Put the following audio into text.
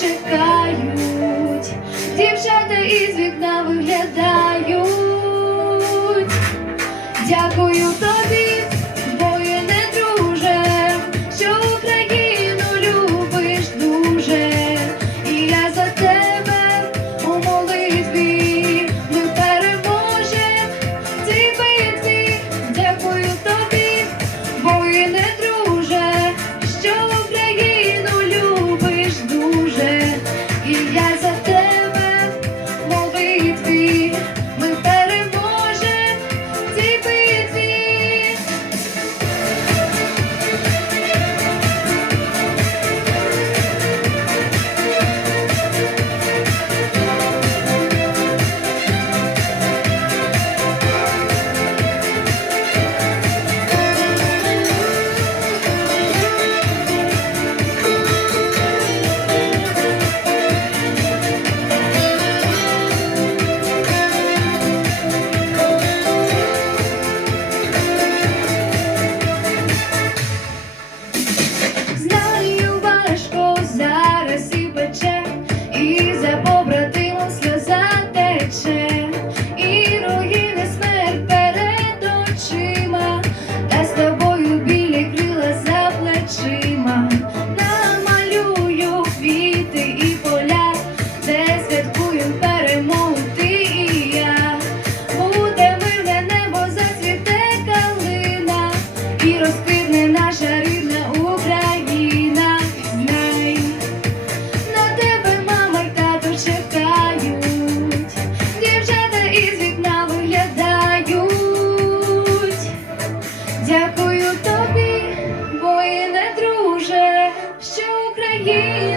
чекають, дівчата із вікна виглядають. Дякую тобі. give